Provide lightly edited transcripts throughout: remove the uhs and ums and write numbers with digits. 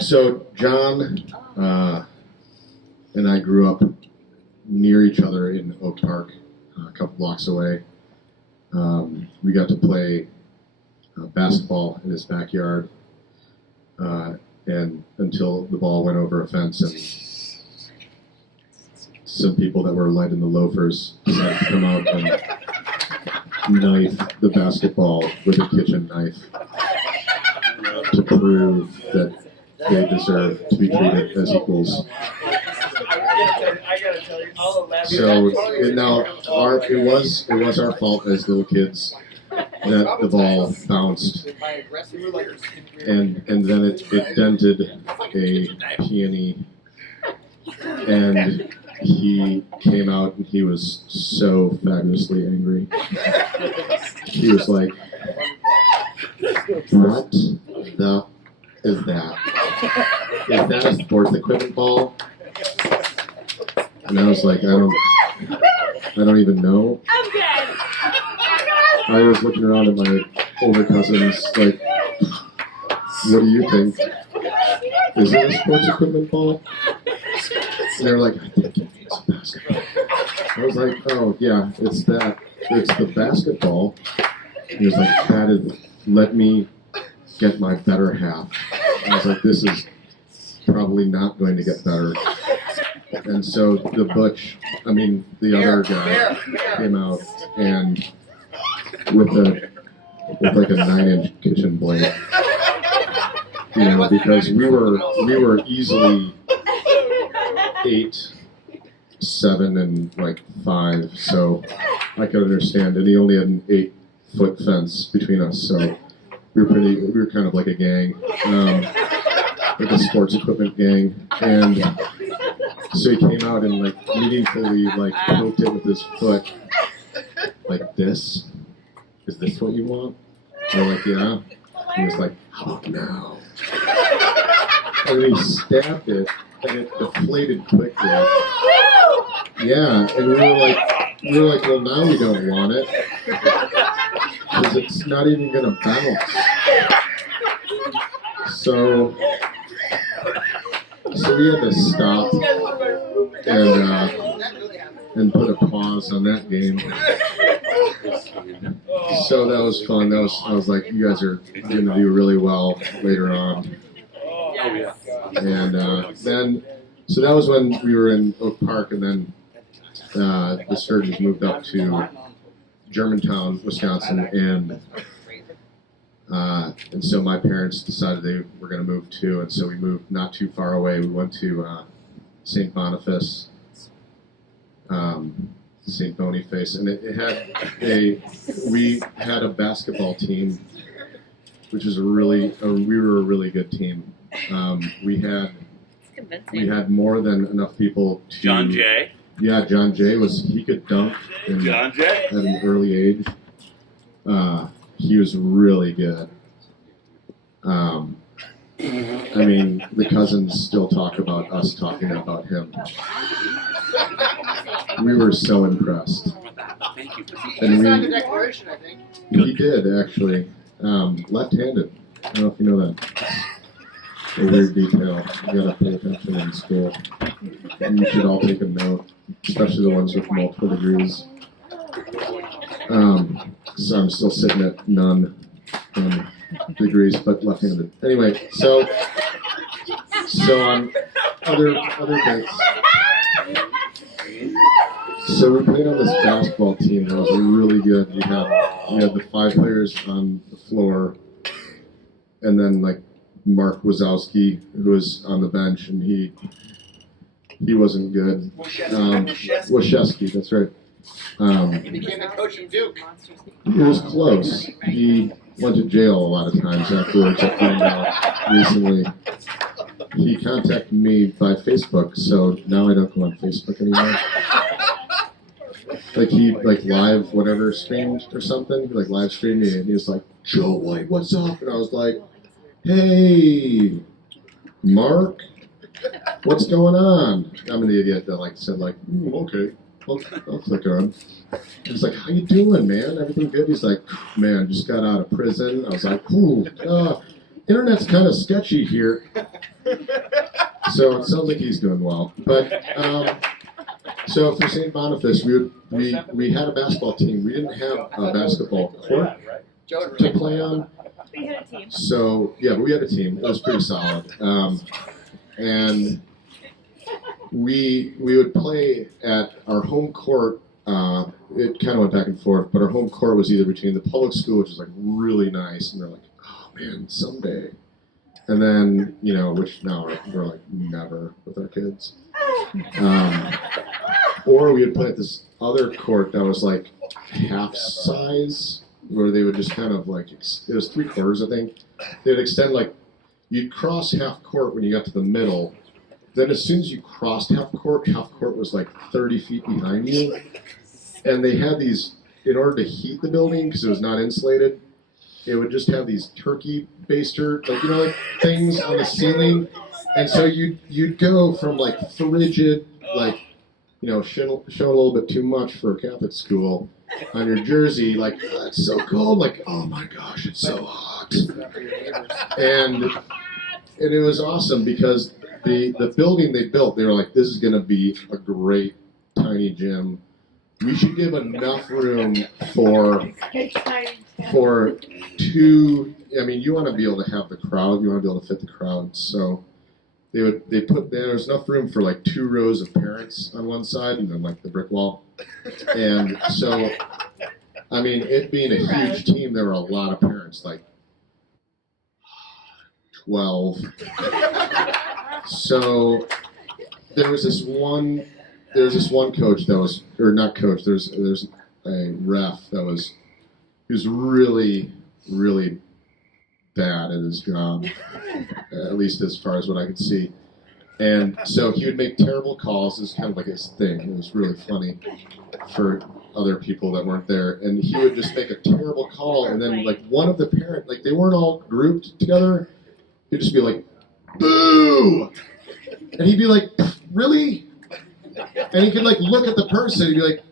So John and I grew up near each other in Oak Park, a couple blocks away. We got to play basketball in his backyard, and until the ball went over a fence, and some people that were lighting the loafers decided to come out and knife the basketball with a kitchen knife to prove that they deserve to be treated as equals. So it was our fault as little kids that the ball bounced, and then it dented a peony, and he came out and he was so fabulously angry. He was like, "What the is that? Is that a sports equipment ball?" And I was like, I don't even know. I was looking around at my older cousins like, "What do you think? Is it a sports equipment ball?" And they were like, "I think it's a basketball." I was like, "Oh yeah, it's that. It's the basketball." He was like, "That is, let me get my better half." I was like, "This is probably not going to get better." And so the other guy came out and with like a 9-inch kitchen blade, because we were easily 8, 7, and like 5, so I could understand. And he only had an 8-foot fence between us, so we were kind of like a gang, like a sports equipment gang. And so he came out and like meaningfully like poked it with his foot, like, "This? Is this what you want?" And we're like, "Yeah." And he was like, "How about now?" And then he stabbed it, and it deflated quickly. Yeah, and we were like, "Well, now we don't want it because it's not even gonna bounce." So we had to stop and put a pause on that game. So that was fun. I was like, "You guys are going to do really well later on." And then, so that was when we were in Oak Park, and then the Sturgeons moved up to Germantown, Wisconsin, and so my parents decided they were going to move too, and so we moved not too far away. We went to St. Boniface, St. Boniface, and we had a basketball team, which was we were a really good team. We had more than enough people to. John Jay. Yeah, John Jay he could dunk at an early age. He was really good. I mean, the cousins still talk about us talking about him. We were so impressed. And the declaration, I think. He did, actually. Left-handed. I don't know if you know that. A weird detail. You gotta pay attention in school. And you should all take a note, especially the ones with multiple degrees. So I'm still sitting at none degrees, but left-handed. Anyway, so on other bits. So we played on this basketball team that was really good. We had the 5 players on the floor, and then like Mark Wazowski, who was on the bench, and he wasn't good. Washewski, that's right. He became the coach of Duke. It was close. He went to jail a lot of times afterwards. I found out recently. He contacted me by Facebook, so now I don't go on Facebook anymore. Like he live whatever streamed or something. He live streamed me, and he was like, "Joe White, what's up?" And I was like, "Hey, Mark, what's going on?" I'm an idiot that said "Okay, I'll click on." He's like, "How you doing, man? Everything good?" He's like, "Man, just got out of prison." I was like, "Ooh, internet's kind of sketchy here." So it sounds like he's doing well. But so for St. Boniface, we had a basketball team. We didn't have a basketball court to play on. We had a team. So yeah, but we had a team. It was pretty solid. And we would play at our home court. It kind of went back and forth, but our home court was either between the public school, which is like really nice, and they're like, oh man, someday. And then, which now we're like never with our kids. Or we would play at this other court that was like half size, where they would just kind of like, it was 3/4, I think. They would extend like, you'd cross half court when you got to the middle. Then as soon as you crossed half court was like 30 feet behind you. And they had these, in order to heat the building, because it was not insulated, it would just have these turkey baster, like things on the ceiling. And so you'd go from like frigid, like, showing a little bit too much for a Catholic school on your jersey, like, oh, it's so cold, like, oh my gosh, it's so hot. And it was awesome because the building they built, they were like, this is going to be a great tiny gym. We should give enough room for two. I mean, you want to be able to have the crowd. You want to be able to fit the crowd. So there was enough room for like 2 rows of parents on one side and then like the brick wall. And so, I mean, it being a huge team, there were a lot of parents, like 12. So there was this one coach that was, or not coach, there's a ref that was, he was really, really bad at his job, at least as far as what I could see. And so he would make terrible calls. It was kind of like his thing. It was really funny for other people that weren't there. And he would just make a terrible call, and then like one of the parents, like they weren't all grouped together, he'd just be like, boo! And he'd be like, really? And he could like look at the person and be like,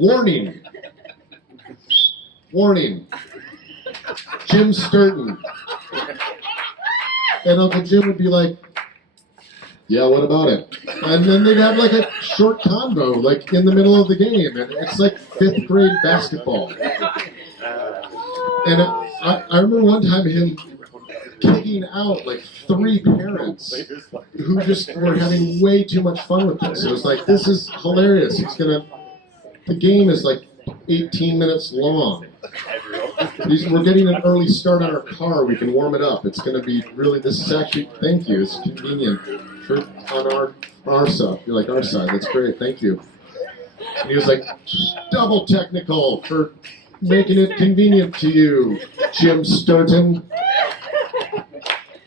warning, Jim Sturton. And Uncle Jim would be like, yeah, what about it? And then they'd have like a short convo, like in the middle of the game. And it's like 5th grade basketball. And I remember one time him kicking out like 3 parents who just were having way too much fun with this. It was like, this is hilarious. The game is like 18 minutes long. We're getting an early start on our car. We can warm it up. It's going to be really, this is actually, thank you. It's convenient on our side. You're like, our side. That's great. Thank you. And he was like, double technical for making it convenient to you, Jim Sturton.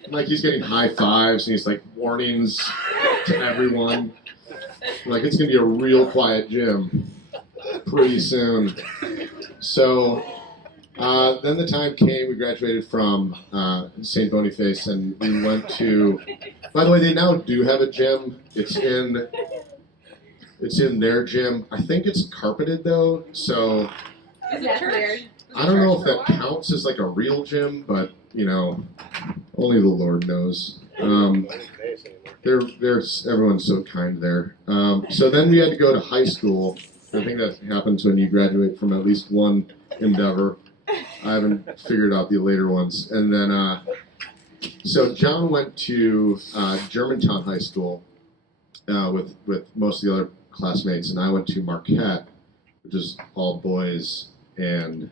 Like he's getting high fives and he's like warnings to everyone. Like it's gonna be a real quiet gym pretty soon. So then the time came. We graduated from St. Boniface and we went to. By the way, they now do have a gym. It's in their gym. I think it's carpeted though. So Is it church? I don't know if that counts as like a real gym, but only the Lord knows. Everyone's so kind there. So then we had to go to high school. I think that happens when you graduate from at least one endeavor. I haven't figured out the later ones. And then, so John went to Germantown High School with most of the other classmates, and I went to Marquette, which is all boys and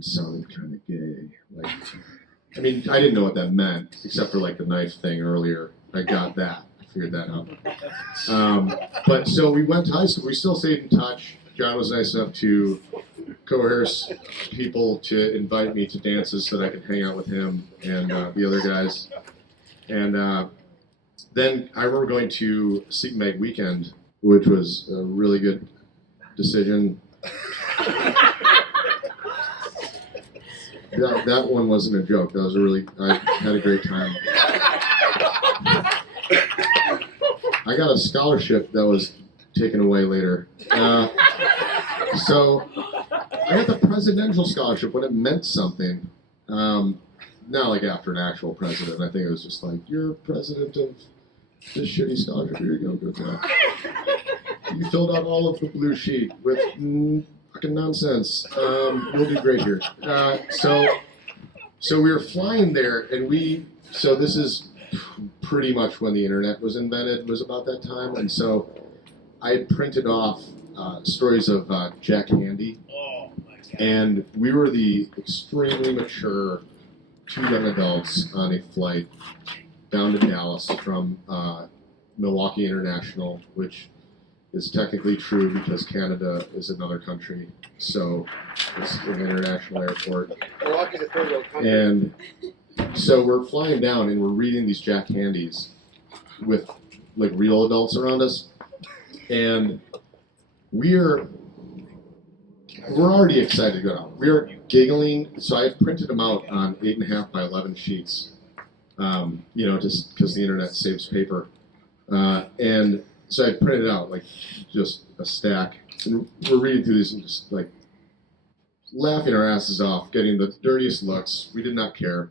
sounded kind of gay. Like, I mean, I didn't know what that meant, except for like the knife thing earlier. I got that. I figured that out. But so we went to high school. We still stayed in touch. John was nice enough to coerce people to invite me to dances so that I could hang out with him and the other guys. And then I remember going to Sleeping Bag Weekend, which was a really good decision. That one wasn't a joke. That was I had a great time. I got a scholarship that was taken away later. So I got the presidential scholarship when it meant something. not like after an actual president. I think it was just like, you're president of this shitty scholarship. Here you go, good job. You filled out all of the blue sheet with fucking nonsense. You'll do great here. So we were flying there, and so this is pretty much when the internet was invented, was about that time, and so I had printed off stories of Jack Handy, and we were the extremely mature 2 young adults on a flight down to Dallas from Milwaukee International, which is technically true because Canada is another country, so it's an international airport. Milwaukee's a third world country. And so we're flying down and we're reading these Jack Handys with like real adults around us, and we're already excited to go down. We're giggling. So I printed them out on 8.5 by 11 sheets, just because the internet saves paper, and so I printed out like just a stack, and we're reading through these and just like laughing our asses off, getting the dirtiest looks. We did not care.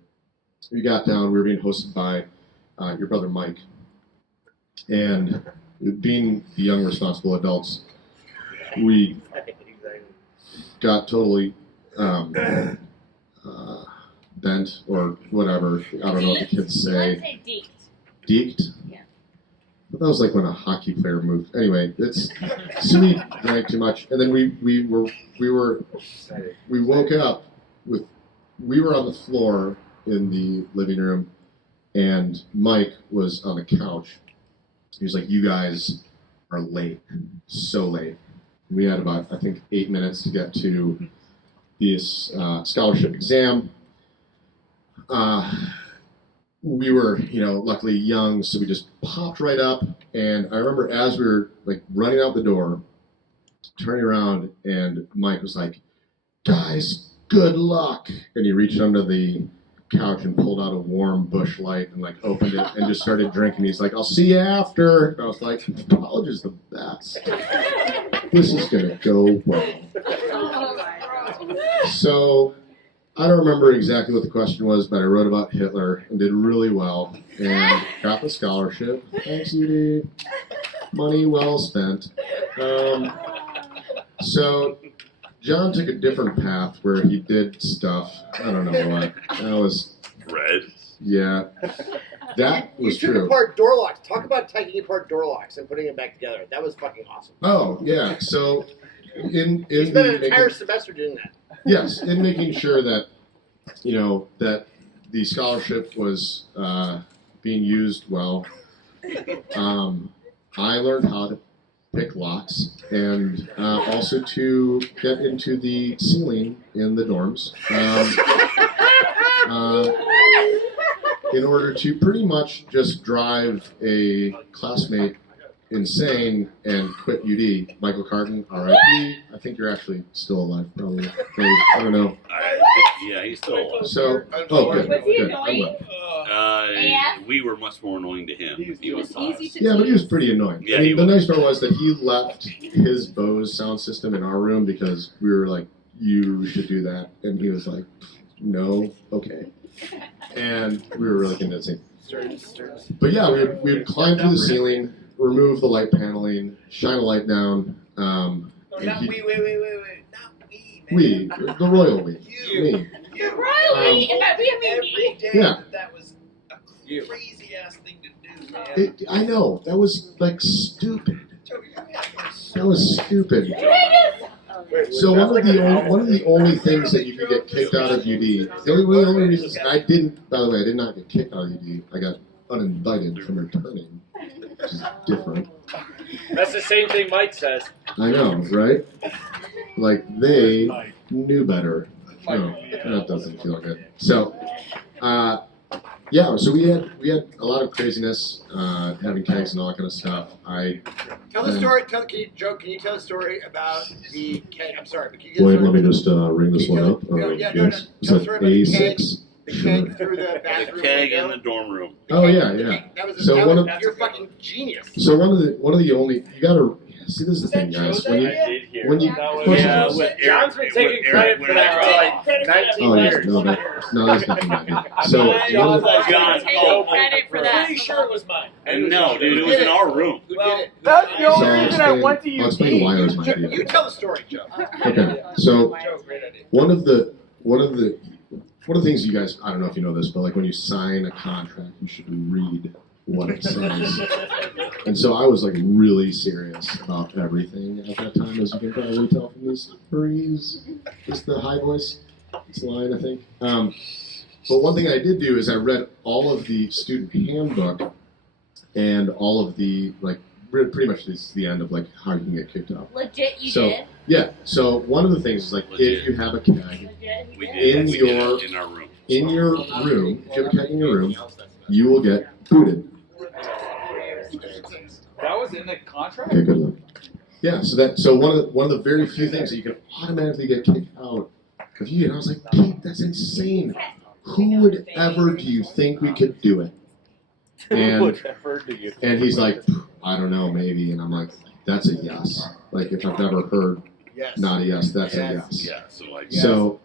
We got down. We were being hosted by your brother Mike, and being the young, responsible adults, we got totally bent or whatever. I don't know what the kids say. Say deeked. Deeked? Yeah. But that was like when a hockey player moved. Anyway, so we drank too much, and then we woke up we were on the floor in the living room, and Mike was on the couch. He was like, "You guys are late, so late." We had about, I think, 8 minutes to get to this scholarship exam. We were, luckily young, so we just popped right up. And I remember as we were like running out the door, turning around, and Mike was like, "Guys, good luck!" And he reached under the couch and pulled out a warm Busch Light and like opened it and just started drinking. He's like, "I'll see you after." And I was like, "College is the best. This is gonna go well." So I don't remember exactly what the question was, but I wrote about Hitler and did really well and got the scholarship. Thanks, Edie. Money well spent. So John took a different path where he did stuff. I don't know what. That was red. Yeah, that was You took true. apart door locks. Talk about taking apart door locks and putting them back together. That was fucking awesome. Oh yeah. So in You spent an the entire semester doing that. yes, in making sure that that the scholarship was being used well, I learned how to pick locks and also to get into the ceiling in the dorms in order to pretty much just drive a classmate insane and quit UD. Michael Carton, R.I.P. I think you're actually still alive, probably. Maybe, I don't know. Yeah, he's still alive. So, oh, good. Was he good. annoying? We were much more annoying to him. He was Easy to Yeah, but he was pretty annoying. Yeah, I mean, he the was. nice part was that he left his Bose sound system in our room because we were like, "You should do that," and he was like, "No, okay." And we were really convincing. But yeah, we would climb through the ceiling, remove the light paneling, shine a light down. And Not he- we, wait. Not we, man. we, the royal we, You. me. The royally, and that we Every me. day Yeah. that was a crazy ass thing to do, man. I know, that was like stupid. Toby, you have to- That was stupid. Wait, So was one that of the only things that you could get kicked out of UD. One of the only reasons I didn't. By the way, I did not get kicked out of UD. I got uninvited from returning, which is different. That's the same thing Mike says. I know, right? Like they knew better. No, that doesn't feel good. So, yeah. So we had a lot of craziness, having kegs and all that kind of stuff. Tell the story. Joe, can you tell the story about the keg? I'm sorry, but can you get the Wait, story let me about just ring this one up. No, yeah, no, Yes. no. Tell the Is story that about the keg. A6? the Sure. keg through the The bathroom keg in window? the dorm room. Oh yeah, yeah. That was So one of you're fucking genius. So one of the only you gotta See, this is the thing, guys. I When you, did hear. when you, That was- First of Yeah, all- with John's been Eric- taking with credit Eric- for that for like Credit for that. 19 oh yeah, years. no, that's definitely not good. So, John, one of the- John, Take oh, credit for that. Pretty sure it was mine. No, dude, it was in our room. Who Well, did it? That's the so only I'll reason I explain, went to I'll explain why it was my Joe, idea. you tell the story, Joe. Okay, so Joe, great idea. one of the things you guys, I don't know if you know this, but like when you sign a contract, you should read what it says. And so I was like really serious about everything at that time, as you can probably tell from these freeze. Just the high voice line, I think. But one thing I did do is I read all of the student handbook and all of the, like, pretty much this is the end of like how you can get kicked out. Legit, you So- did. Yeah, so one of the things is like if you have a keg Legit, you We did. did. In we your- did in our room. in your room, if you have a keg in your room, you will get booted. That was in the contract? Okay, good luck. Yeah, so one of the very few things that you can automatically get kicked out of you, and I was like, Kate, that's insane. Who would ever do you think we could do it? And Whatever do you and he's like, I don't know, maybe, and I'm like, that's a yes. Like if I've never heard Yes. not a yes, that's a Yes. yes. Yeah, so like, So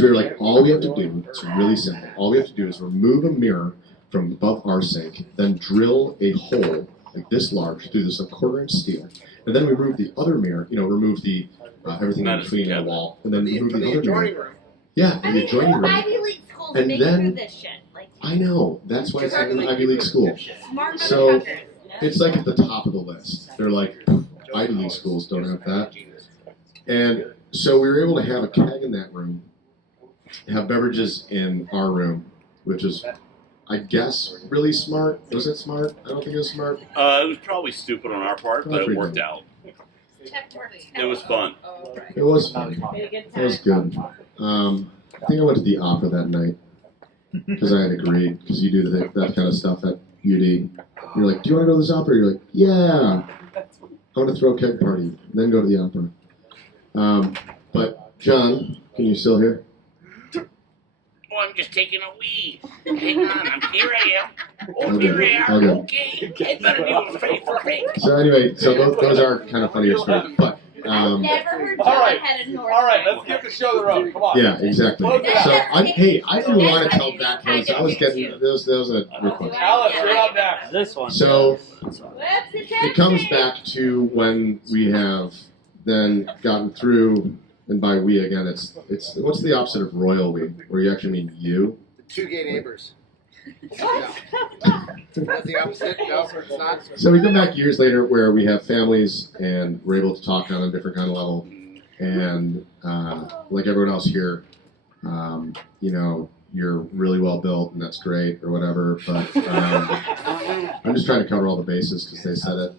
we were like, all we have to do, it's really simple. All we have to do is remove a mirror from above our sink, then drill a hole like this large through this 1/4 inch steel, and then we remove the other mirror. Remove the everything in Medicine between the cabinet. wall, and then The, remove for the the other adjoining mirror. room. Yeah, I the mean, adjoining room. Ivy League schools And make then- through this shit. Like, I know. That's why it's in an Ivy League school. smart So, motherfuckers. It's like at the top of the list. They're like, Ivy League schools don't have that. And so we were able to have a keg in that room, have beverages in our room, which is, I guess, really smart. Was it smart? I don't think it was smart. it was probably stupid on our part, but it worked out. It was fun. It was fun. It was good. I think I went to the opera that night because I had agreed, because you do that kind of stuff at UD. You're like, do you want to go to this opera? You're like, yeah. I want to throw a keg party, then go to the opera. But John, can you still hear? Oh, I'm just taking a wee. Hang on, here I am. Oh, Okay, here I am. okay. Okay, I better do a face for face. So anyway, so those are kind of funny stories. But I've never heard All John right. had a North. All right, let's get the show the road. Come on. yeah, exactly. So I didn't want to tell that Kind because I of was do getting too. there was a request. Alex, you're up next. This one. So Whoops, it comes back to when we have then gotten through, and by we again, it's what's the opposite of royal we, where you actually mean you? The two gay neighbors. What? That's the opposite. No, it's not. So we come back years later where we have families and we're able to talk on a different kind of level, and like everyone else here, you're really well built and that's great or whatever, but I'm just trying to cover all the bases because they said it.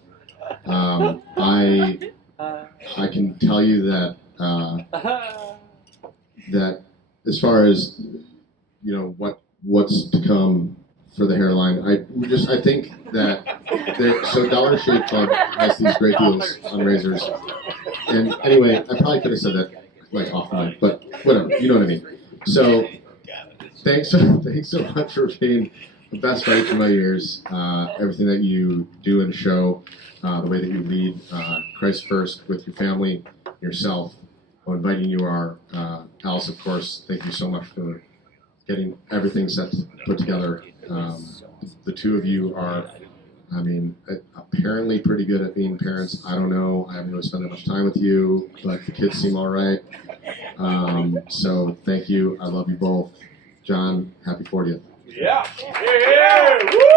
I can tell you that that as far as what's to come for the hairline, I think that so Dollar Shave Club has these great deals on razors, and anyway, I probably could have said that like off mic, but whatever, you know what I mean. So thanks so much for being the best buddy for my years. Everything that you do and show, the way that you lead Christ first with your family, yourself. I'm inviting you are Alice, of course. Thank you so much for getting everything put together. The two of you are, apparently pretty good at being parents. I don't know. I haven't really spent that much time with you, but the kids seem all right. So thank you. I love you both. John, happy 40th. Yeah. Here, here. Woo!